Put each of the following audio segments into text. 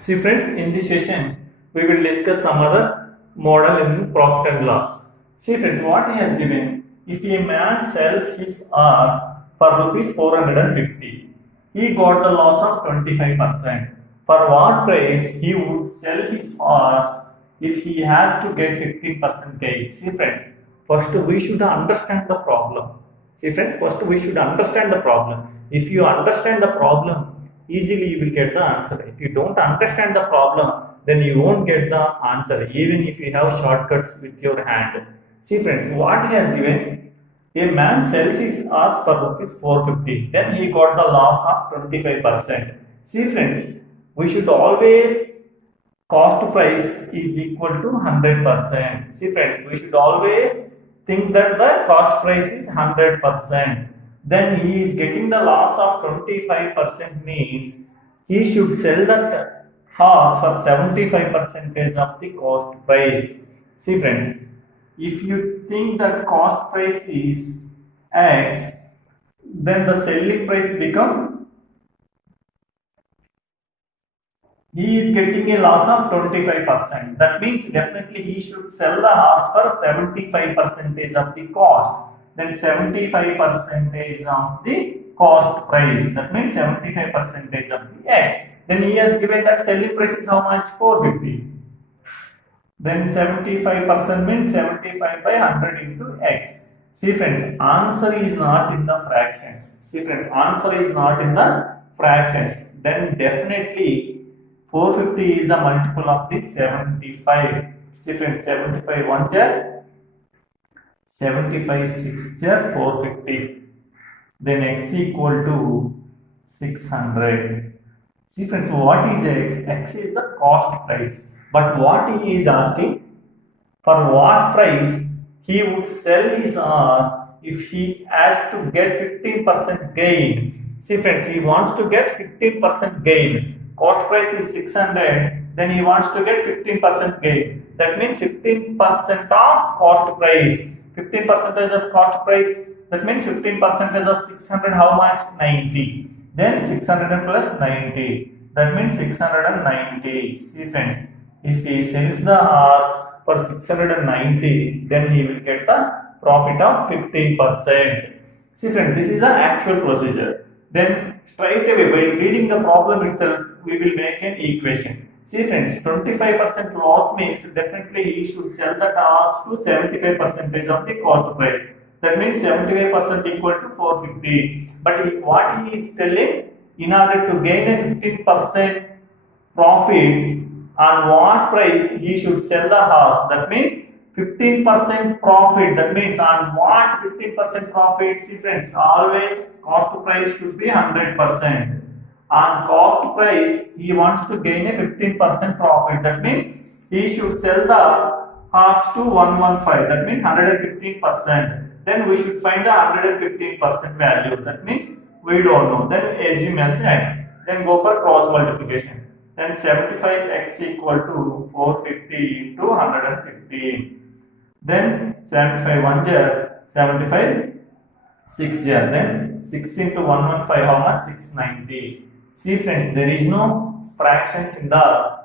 See friends, in this session, we will discuss some other model in profit and loss. See friends, what he has given, if a man sells his hours for rupees 450, he got the loss of 25%. For what price he would sell his hours if he has to get 15% gain? See friends, first we should understand the problem. See friends, first we should understand the problem. If you understand the problem, easily you will get the answer. If you don't understand the problem, then you won't get the answer, even if you have shortcuts with your hand. See friends, what he has given, a man sells his hours for rupees 450, then he got the loss of 25%. See friends, we should always cost price is equal to 100%. See friends, we should always think that the cost price is 100%. Then he is getting the loss of 25% means he should sell that horse for 75% of the cost price. See friends, if you think that cost price is X, then the selling price become, he is getting a loss of 25%. That means definitely he should sell the horse for 75% of the cost. Then 75% of the cost price. That means 75% of the X. Then he has given that selling price is how much? 450. Then 75% means 75 by 100 into X. See friends, answer is not in the fractions. See friends, answer is not in the fractions. Then definitely 450 is the multiple of the 75. See friends, 75 1 jar, 75 6 jar, 450. Then X equal to 600. See friends, what is X? X is the cost price. But what he is asking, for what price he would sell his hours if he has to get 15% gain. See friends, he wants to get 15% gain. Cost price is 600, then he wants to get 15% gain. That means 15% of cost price. 15% of cost price, that means 15% of 600, how much? 90. Then 600 plus 90. That means 690. See friends, if he sells the hours for 690, then he will get the profit of 15%. See friends, this is the actual procedure. Then straight away by reading the problem itself, we will make an equation. See friends, 25% loss means definitely he should sell the hours to 75% of the cost price. That means 75% equal to 450. But what he is telling, in order to gain a 15% profit, on what price he should sell the house. That means 15% profit. That means on what 15% profit? See friends, always cost price should be 100%. On cost price, he wants to gain a 15% profit. That means he should sell the house to 115. That means 115%. Then we should find the 115% value. That means we don't know. Then assume as X. Then go for cross multiplication. Then 75x equal to 450 into 115. Then 75 1 jar, 75 6 jar. Then 6 into 115, how much? 690. See friends, there is no fractions in the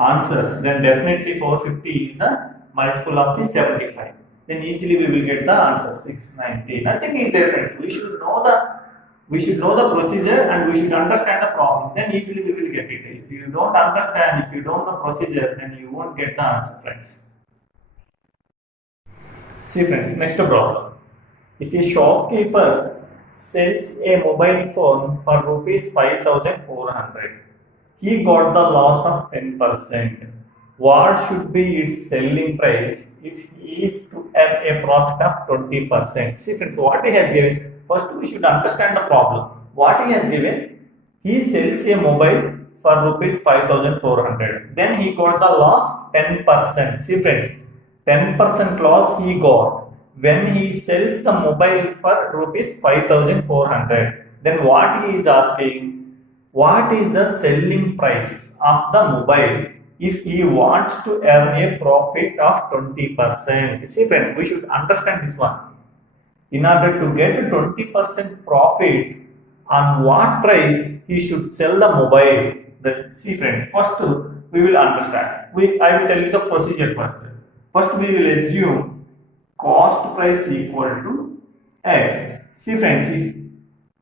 answers. Then definitely 450 is the multiple of the 75. Then easily we will get the answer 690. Nothing is there friends. We should know the procedure and we should understand the problem. Then easily we will get it. If you don't understand, if you don't know procedure, then you won't get the answer, friends. See friends, next problem. If a shopkeeper sells a mobile phone for rupees 5,400, he got the loss of 10%. What should be its selling price if he is to have a profit of 20%? See friends, what he has given, first we should understand the problem. What he has given, he sells a mobile for rupees 5,400. Then he got the loss 10%. See friends, 10% loss he got when he sells the mobile for rupees 5,400. Then what he is asking, what is the selling price of the mobile if he wants to earn a profit of 20%? See friends, we should understand this one. In order to get a 20% profit, on what price he should sell the mobile? That see friends, first we will understand. I will tell you the procedure first. First we will assume cost price equal to X. See friends,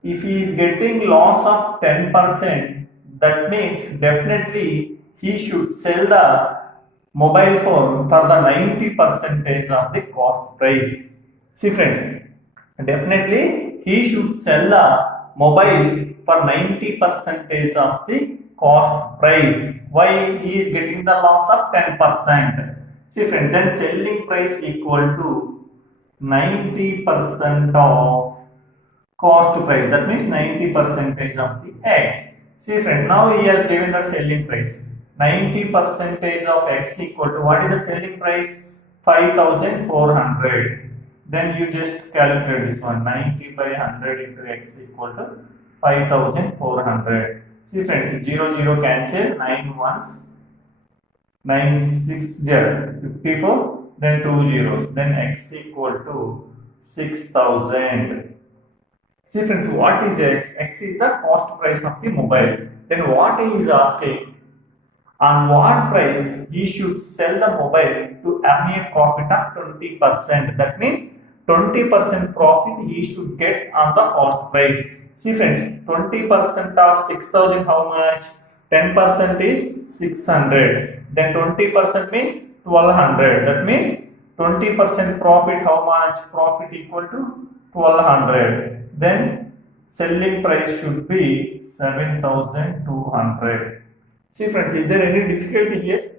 if he is getting loss of 10%, that means definitely he should sell the mobile phone for the 90 percentage of the cost price. See friends, definitely he should sell the mobile for 90 percentage of the cost price. Why he is getting the loss of 10%? See friend, then selling price equal to 90% of cost price. That means 90 percentage of the X. See friend, now he has given that selling price. 90 percentage of X equal to what is the selling price? 5400. Then you just calculate this one. 90 by 100 into X equal to 5400. See friends, 0 0 cancel, 9 ones, 9 6 0, 54, then 2 zeros, then X equal to 6000. See friends, what is X? X is the cost price of the mobile. Then what he is asking, on what price he should sell the mobile to earn a profit of 20%. That means 20% profit he should get on the cost price. See friends, 20% of 6000 how much? 10% is 600. Then 20% means 1200. That means 20% profit how much? Profit equal to 1200. Then selling price should be 7200. See friends, is there any difficulty here?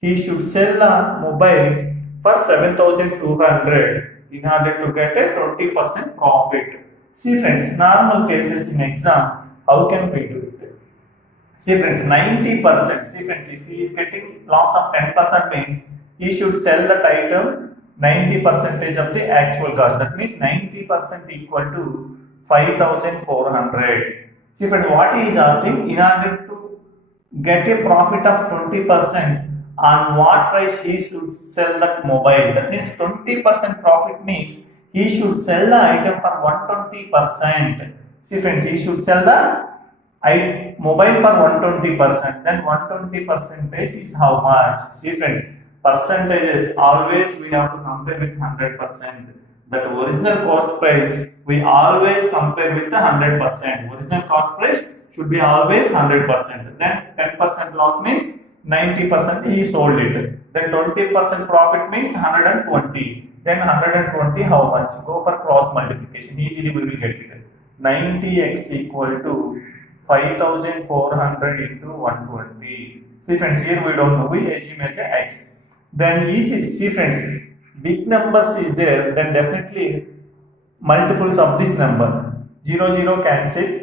He should sell the mobile for 7200 in order to get a 20% profit. See friends, normal cases in exam, how can we do it? See friends, 90%. See friends, if he is getting loss of 10% means he should sell the item 90 percentage of the actual cost. That means 90% equal to 5400. See friends, what he is asking, in order to get a profit of 20%, on what price he should sell that mobile. That means 20% profit means he should sell the item for 120%. See friends, he should sell the mobile for 120%. Then 120% is how much? See friends, percentages always we have to compare with 100%. That original cost price we always compare with the 100%. Original cost price should be always 100%. Then 10% loss means 90% he sold it. Then 20% profit means 120. Then 120 how much? Go for cross multiplication. Easily we will get it. 90x equal to 5400 into 120. See friends, here we don't know. We assume as a x. Then each, see friends, big numbers is there. Then definitely multiples of this number. 0 0 cancel.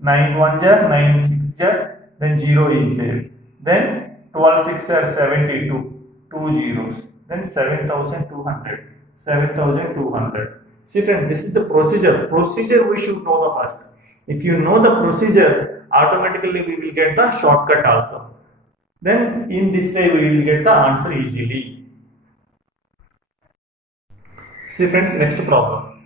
9 1 jar, 9 6 jar. Then 0 is there. Then 12 6 are 72. 2 zeros. Then 7200. 7200. See friend, this is the procedure. Procedure we should know the first. If you know the procedure, automatically we will get the shortcut also. Then in this way we will get the answer easily. See friends, next problem.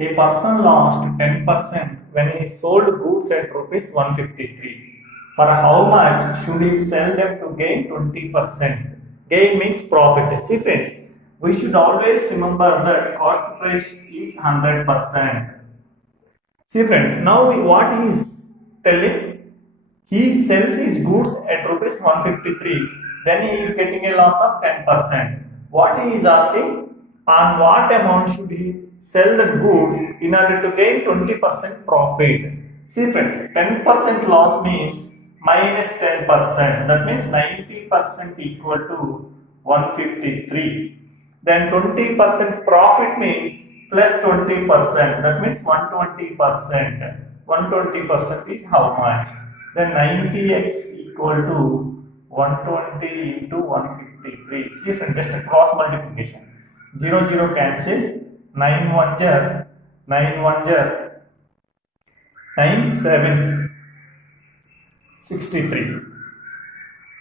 A person lost 10% when he sold goods at rupees 153. For how much should he sell them to gain 20%? Gain means profit. See friends, we should always remember that cost price is 100%. See friends, now what he is telling? He sells his goods at rupees 153. Then he is getting a loss of 10%. What he is asking? On what amount should he sell the goods in order to gain 20% profit? See friends, 10% loss means minus 10%. That means 90% equal to 153. Then 20% profit means plus 20%. That means 120%. 120% is how much? Then 90x equal to 120 into 153. See friends, just a cross multiplication. 0 0 cancel. 9 1 jar, 9 1 jar, 9 7 63.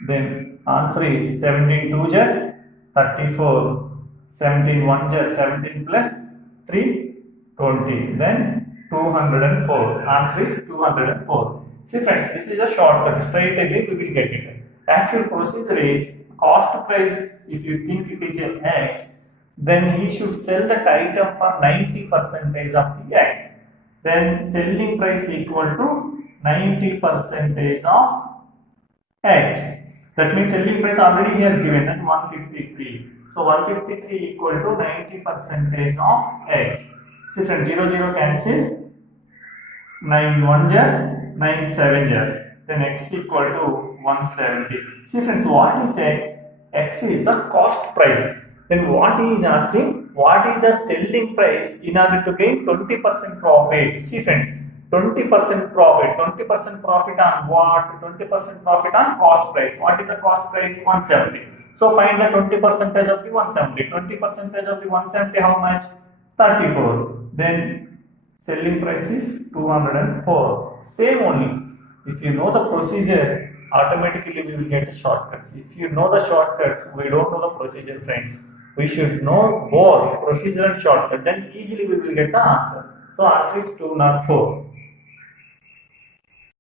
Then answer is 17 2 jar, 34. 17 1 jar, 17 plus 3, 20. Then 204. Answer is 204. See friends, this is a shortcut. Straight away we will get it. Actual procedure is cost price. If you think it is a X, then he should sell that item for 90% of the X. Then selling price equal to 90% of X. That means selling price already he has given at 153. So 153 equal to 90% of X. See friends, 0 0 cancel. 9 1 jar, 9 7 jar. Then X equal to 170. See friends, what is X? X is the cost price. Then what he is asking, what is the selling price in order to gain 20% profit? See friends, 20% profit. 20% profit on what? 20% profit on cost price. What is the cost price? 170. So find the 20% of the 170. 20% of the 170, how much? 34. Then selling price is 204. Same only. If you know the procedure, automatically we will get the shortcuts. If you know the shortcuts, we don't know the procedure, friends. We should know both procedure and shortcut. Then easily we will get the answer. So answer is 204.